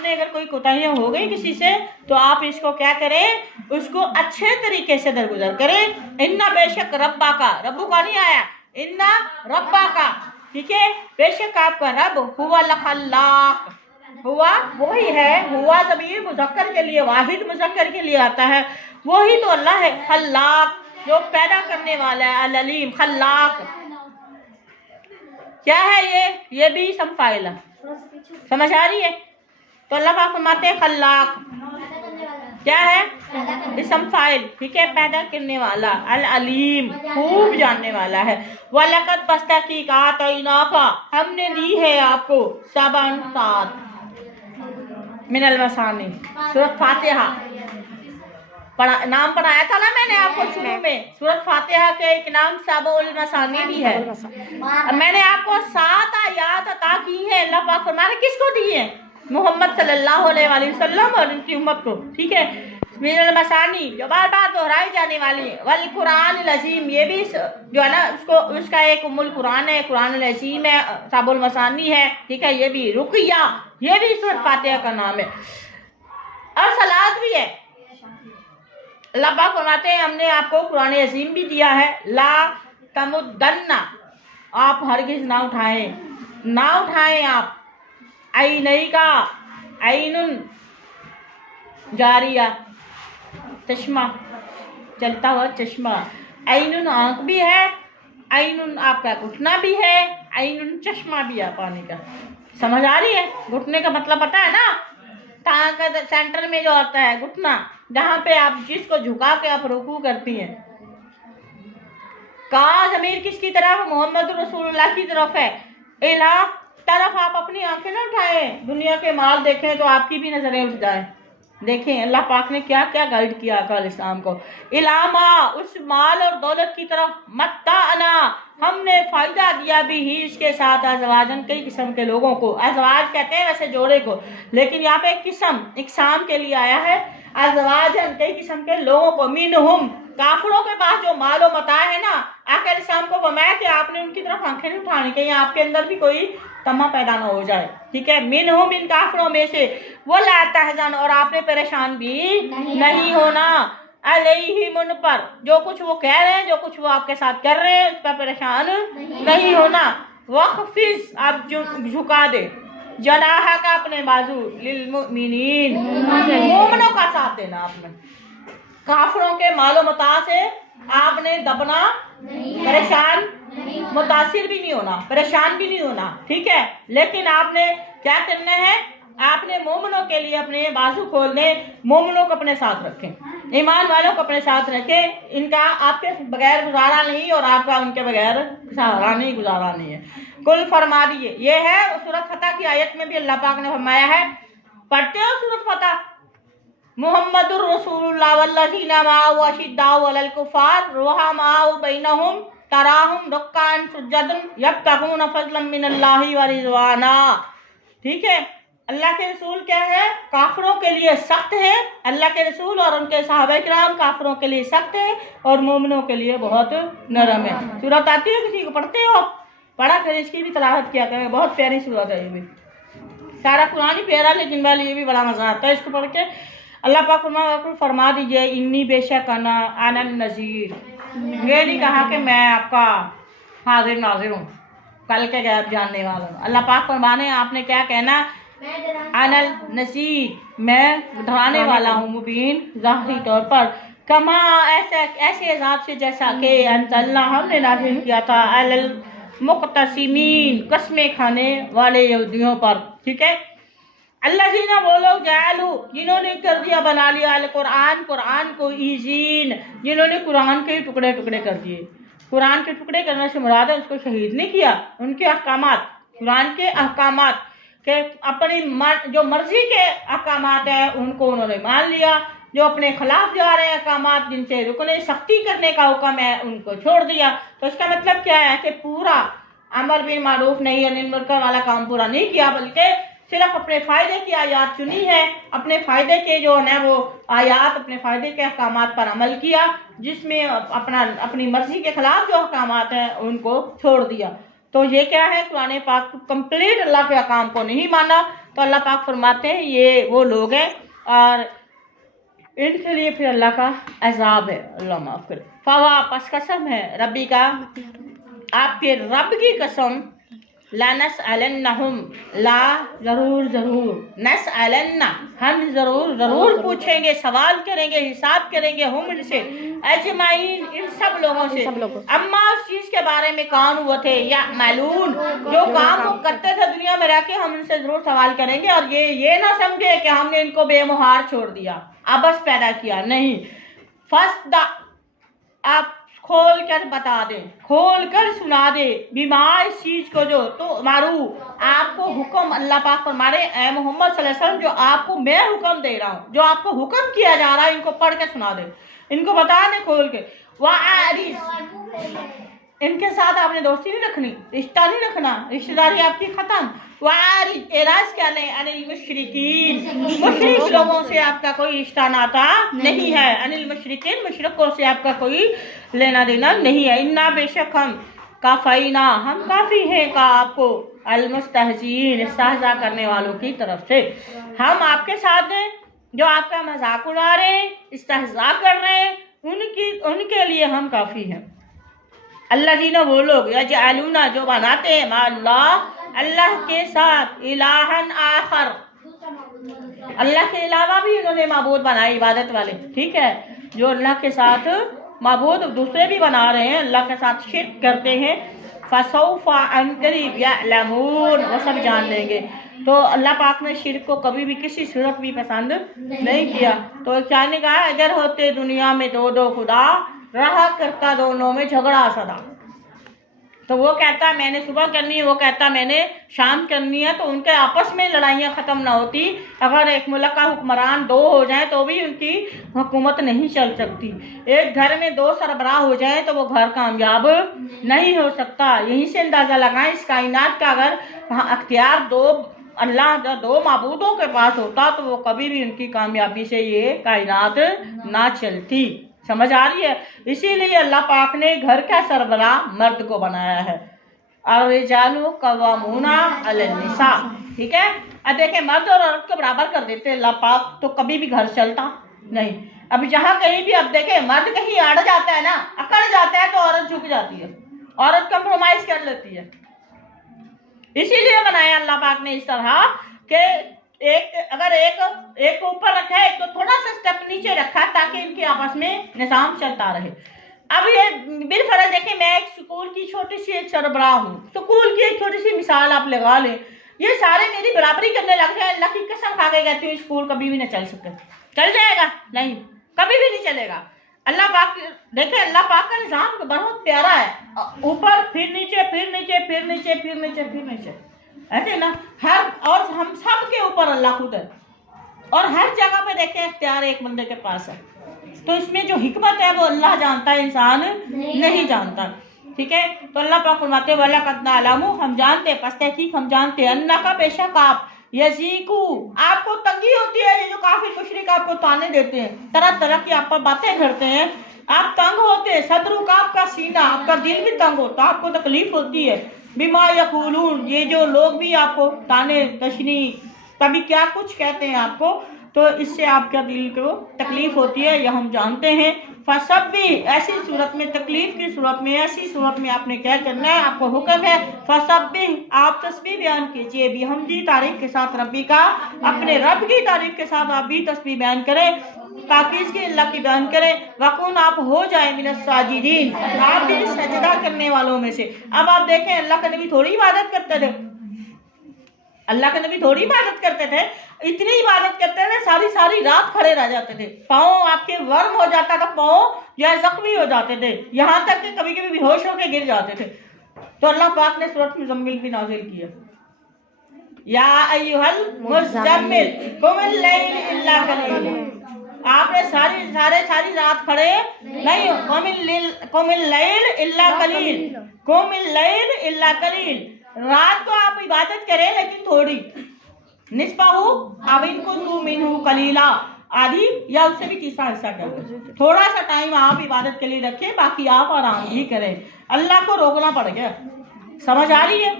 आपने अगर कोई कोताहियां हो गई किसी से तो आप इसको क्या करें, उसको अच्छे तरीके से दरगुजर करें। इन्ना बेशक रब्बा का, रब्बू का नहीं आया, इन्ना रब्बा का, ठीक है, बेशक आपका रब हुवा लखल्लाक, हुआ वही है, हुआ ज़मीर मुज़क्कर के लिए, वाहिद मुज़क्कर के लिए आता है, वही तो अल्लाह है। खल्लाक जो पैदा करने वाला है, अल अलीम, खल्लाक क्या है, ये भी इसम फाइल है, समझ आ रही है। तो अल्लाह पाक फरमाते हैं खल्लाक क्या है, इसम फाइल, ठीक है, पैदा करने वाला, अल अलीम खूब जानने वाला है। वलकद बस्तहकीकात इनाफा हमने दी है आपको सबन सात मिनल मसानी, सूरत फातिहा नाम पढ़ाया था ना मैंने आपको शुरू में, सूरत फातिहा के एक नाम सबउल मसानी भी है। मैंने आपको 7 आयात अता की है, अल्लाह पाक फरमा रहे किसको दी है, मोहम्मद सल्लल्लाहु अलैहि वसल्लम और उनकी उम्मत को, ठीक है। मिनल मसानी जो बार बार दोहराई जाने वाली है, वल कुरान अज़ीम ये भी जो है ना उसको, उसका एक उम्मुल कुरान है, कुरान अज़ीम है, सबउल मसानी है, ठीक है, ये भी रुकिया, ये भी सूरत फातिहा का नाम है, और सलात भी है। अल्लाह पाक फरमाते हैं हमने आपको कुरान अज़ीम भी दिया है, ला तमुद्दन्ना आप हरगिज़ ना उठाएं आप, ऐनई का, ऐनुन जारिया चश्मा, चलता हुआ चश्मा, ऐनुन आँख भी है, ऐनुन आपका घुटना भी है, ऐनुन चश्मा भी है पानी का, समझ आ रही है। घुटने का मतलब पता है ना, टांग का सेंटर में जो आता है घुटना, जहाँ पे आप जिसको झुका के आप रुकू करती हैं। का ज़मीर किसकी तरफ, मोहम्मद रसूलुल्लाह की तरफ है। इला तरफ आप अपनी आंखें ना उठाएं, दुनिया के माल देखें तो आपकी भी नजरें उठ जाएं। देखें अल्लाह पाक ने क्या क्या गाइड किया अकाल इस्लाम को, इलामा उस माल और दौलत की तरफ, मत्ताना हमने फायदा दिया भी ही इसके साथ, अज़वाजन कई किस्म के लोगों को, अज़वाज कहते हैं वैसे जोड़े को, लेकिन यहाँ पे किस्म इकसाम के लिए आया है, अज़वाजन कई किस्म के लोगों को, मिनहुम काफिरों के पास जो माल और मता है ना, आखिर इस्लाम को फरमाया कि आपने उनकी तरफ आंखें नहीं उठानी, कहीं आपके अंदर भी कोई तमा पैदा ना हो जाए, ठीक है। मिनहुम इन काफिरों में से, वो ला तहज़न और आपने परेशान भी नहीं होना, अलैहिम उन पर, जो कुछ वो कह रहे हैं, जो कुछ वो आपके साथ कर रहे हैं, उस पर परेशान नहीं होना। वख्फिज आप झुका दे, जनाहा का अपने बाजू, लिल मुमिनीन मोमिनों का साथ देना, आपने काफिरों के मालो मता से आपने दबना, परेशान मुतासिर भी नहीं होना, परेशान भी नहीं होना, ठीक है। लेकिन आपने क्या करना है, आपने मोमिनों के लिए अपने बाजू खोलने, मोमिनों को अपने साथ रखें, ईमान वालों को अपने साथ रखें, इनका आपके बगैर गुजारा नहीं और आपका उनके बगैर सहारा नहीं, गुजारा नहीं है। कुल फरमा दिए, ये है सूरत फतह की आयत में भी अल्लाह पाक ने फरमाया है, पढ़ते हो सूरत फतह, मुहम्मदुर रसूलुल्लाह वल्लज़ीना माअहु अशिद्दाउ अलल कुफ़ार रुहमाउ बैनहुम तराहुम रुक्कान सुज्जदन यब्तगून फज़लन मिनल्लाहि व रिज़वाना, ठीक है। अल्लाह के रसूल क्या है, काफिरों के लिए सख्त है, अल्लाह के रसूल और उनके सहाबा किराम काफिरों के लिए सख्त है और मोमिनों के लिए बहुत नरम है। सूरत आती है, किसी को पढ़ते हो, पढ़ा कर इसकी भी तलावत किया करें, बहुत प्यारी सूरत है ये भी, सारा कुरान ही प्यारा, लेकिन वाली ये भी बड़ा मजा आता है इसको पढ़ के। अल्लाह पाक फरमा दीजिए, इन्नी बेशक अना नज़ीर, ये नहीं कहा कि मैं आपका हाजिर नाजिर हूँ, कल के गैब जानने वाला हूँ। अल्लाह पाक फरमाने आपने क्या कहना, अनल नज़ीर मैं डराने वाला हूँ, मुबीन ज़ाहिरी तौर पर, कमा ऐसे अज़ाब से जैसा कि अंज़लना हमने नाज़िल किया था अलल मुक़तसिमीन कसमें खाने वाले यहूदियों पर, ठीक है। अल्लज़ीना वो लोग जालू जिन्होंने कर दिया, बना लिया, अल कुरान कुरान को ईजीन जिन्होंने कुरान के टुकड़े टुकड़े कर दिए। कुरान के टुकड़े करने से मुराद है उसको शहीद नहीं किया, उनके अहकामात, कुरान के अहकामात के अपनी जो मर्जी के अहकामात है उनको उन्होंने मान लिया, जो अपने खिलाफ जा रहे हैं अहकामात, जिनसे रुकने सख्ती करने का हुक्म है उनको छोड़ दिया। तो इसका मतलब क्या है कि पूरा अमर बिल मारूफ नहीं अनिल मुनकर वाला काम पूरा नहीं किया, बल्कि सिर्फ अपने फ़ायदे की आयात चुनी है, अपने फ़ायदे के जो है वो आयात, अपने फ़ायदे के अहकामात पर अमल किया, जिसमें अपनी मर्जी के खिलाफ जो अहकामात हैं उनको छोड़ दिया। तो ये क्या है, कुरान पाक कंप्लीट अल्लाह के अहकाम को नहीं माना। तो तो अल्लाह पाक फरमाते हैं ये वो लोग हैं और इनके लिए फिर अल्लाह का अजाब है, अल्लाह माफ़ करे। फवा पस कसम है रब्बी का, आपके रब की कसम, ला नसअलन्नहुम, ला ज़रूर ज़रूर, नसअलन्ना हम ज़रूर पूछेंगे, सवाल करेंगे, हिसाब करेंगे, हम इनसे अजमाइन इन सब लोगों से, अम्मा उस चीज़ के बारे में कौन वो थे या मालूम जो काम वो करते थे दुनिया में रह के, हम इनसे ज़रूर सवाल करेंगे। और ये ना समझे कि हमने इनको बेमुहार छोड़ दिया, अबस पैदा किया, नहीं। फस्दा आप खोल कर बता दे, खोल कर सुना दे, बीमार इस चीज को जो तो मारू आपको हुक्म, अल्लाह पाक फरमाए ए मोहम्मद सल्लल्लाहु अलैहि वसल्लम, जो आपको मैं हुक्म दे रहा हूँ, जो आपको हुक्म किया जा रहा है, इनको पढ़ के सुना दे, इनको बता दे खोल के। वारिस इनके साथ आपने दोस्ती नहीं रखनी, रिश्ता नहीं रखना, रिश्तेदारी आपकी खत्म। वारिस एराज क्या नहीं, अनिल मुशरिकीन, मुशरिक लोगों से आपका कोई रिश्ता नाता नहीं है, अनिल मुशरिकीन मुशरिकों से आपका कोई लेना देना नहीं है। इन्ना बेशक हम काफ़ीना हम काफ़ी हैं का आपको, अलमुस्तहज़ीन इस्तेहज़ा करने वालों की तरफ से, हम आपके साथ हैं जो आपका मजाक उड़ा रहे हैं, इस्तेहज़ा कर रहे हैं, उनके लिए हम काफ़ी हैं। अल्लाज़ीना वो लोग यजअलूना जो बनाते हैं अल्लाह के साथ इलाहन आखर, अल्लाह के अलावा भी उन्होंने माबूद बनाए इबादत वाले, ठीक है, जो अल्लाह के साथ माबूद दूसरे भी बना रहे हैं, अल्लाह के साथ शिर्क करते हैं। फसौफा अनकरीब यअलमून, वो सब जान लेंगे। तो अल्लाह पाक ने शिर्क को कभी भी किसी सूरत भी पसंद नहीं किया। तो क्या ने कहा, अगर होते दुनिया में दो दो खुदा, रहा करता दोनों में झगड़ा सदा। तो वो कहता मैंने सुबह करनी है, वो कहता मैंने शाम करनी है, तो उनके आपस में लड़ाइयाँ ख़त्म ना होती। अगर एक मुल्क का हुक्मरान दो हो जाए तो भी उनकी हुकूमत नहीं चल सकती। एक घर में दो सरबराह हो जाए तो वो घर कामयाब नहीं हो सकता। यहीं से अंदाज़ा लगाएं इस कायनात का, अगर अख्तियार दो अल्लाह दो माबूदों के पास होता तो वो कभी भी उनकी कामयाबी से ये कायनात ना चलती। समझ आ रही है? इसीलिए अल्लाह पाक ने घर का सरबराह मर्द को बनाया है, और रिजालु कव्वामूना अलन निसा, ठीक है। अब देखें मर्द और औरत को बराबर कर देते अल्लाह पाक, तो कभी भी घर चलता नहीं। अब जहाँ कहीं भी अब देखें मर्द कहीं अड़ जाता है ना, अकड़ जाता है, तो औरत झुक जाती है, औरत कंप्रोमाइज कर लेती है। इसीलिए बनाया अल्लाह पाक ने इस तरह के अगर एक ऊपर रखा है, एक तो थोड़ा सा स्टेप नीचे रखा, ताकि इनके आपस में निज़ाम चलता रहे। अब ये बिलफर्ज देखें, मैं एक स्कूल की छोटी सी एक सरबराह हूँ, स्कूल की एक छोटी सी मिसाल आप लगा लें, ये सारे मेरी बराबरी करने लग जाए, अल्लाह की कसम खा के कहती हूँ स्कूल कभी भी नहीं चल सकते। चल जाएगा? नहीं, कभी भी नहीं चलेगा। अल्लाह पाक देखें, अल्लाह पाक का निज़ाम बहुत प्यारा है, ऊपर फिर नीचे फिर नीचे फिर नीचे फिर नीचे फिर नीचे, ऐसे ना हर, और हम सब के ऊपर अल्लाह खुद है, और हर जगह पे देखें इख्तियार एक बंदे के पास है। तो इसमें जो हिकमत है वो अल्लाह जानता है, इंसान नहीं जानता, ठीक है। तो अल्लाह पाक फरमाते वाला कदना अलामू, हम जानते, पस तहकीक हम जानते, अन्ना का बेशक आप यजीकू आपको तंगी होती है, ये जो काफिर मुशरिक आपको ताने देते हैं, तरह तरह की आप पर बातें करते हैं, आप तंग होते हैं, सदरू का आपका सीना, आपका दिल भी तंग होता, आपको तकलीफ होती है। बिमा यकूलून, ये जो लोग भी आपको ताने तशनी कभी क्या कुछ कहते हैं आपको, तो इससे आपका दिल को तकलीफ होती है, यह हम जानते हैं। फसब भी ऐसी सूरत में, तकलीफ की सूरत में, ऐसी सूरत में आपने क्या करना है, आपको हुक्म है फसब भी आप तस्बीह बयान कीजिए भी हमदी तारीफ के साथ रब्बी का, अपने रब की तारीफ के साथ आप भी तस्बीह बयान करें, ताकीज़ की अल्लाह की बयान करें। वकुन आप हो जाए मिनस साजिदीन, आप भी सजदा करने वालों में से। अब आप देखें अल्लाह के नबी थोड़ी इबादत करते थे, अल्लाह के नबी थोड़ी इबादत करते थे, इतनी इबादत करते थे सारी सारी रात खड़े रह जाते थे, पाँव आपके वर्म हो जाता था, पाँव जो है जख्मी हो जाते थे, यहाँ तक कि कभी कभी बेहोश होकर गिर जाते थे। तो अल्लाह पाक ने सूरत मुज़म्मिल भी नाज़िल किया, या अय्युहल मुज़्ज़म्मिल कुमिल लैल इल्ला कलीला, आपने सारी रात खड़े नहीं, कुमिल लैल इल्ला कलील, कुमिल लैल इल्ला कलील, रात को आप इबादत करें लेकिन थोड़ी, निस्फहु अब इनको मिनहु कलीला, आधी या उससे भी तीसरा हिस्सा करें, थोड़ा सा टाइम आप इबादत के लिए रखें, बाकी आप आराम ही करें। अल्लाह को रोकना पड़ गया। समझ आ रही है?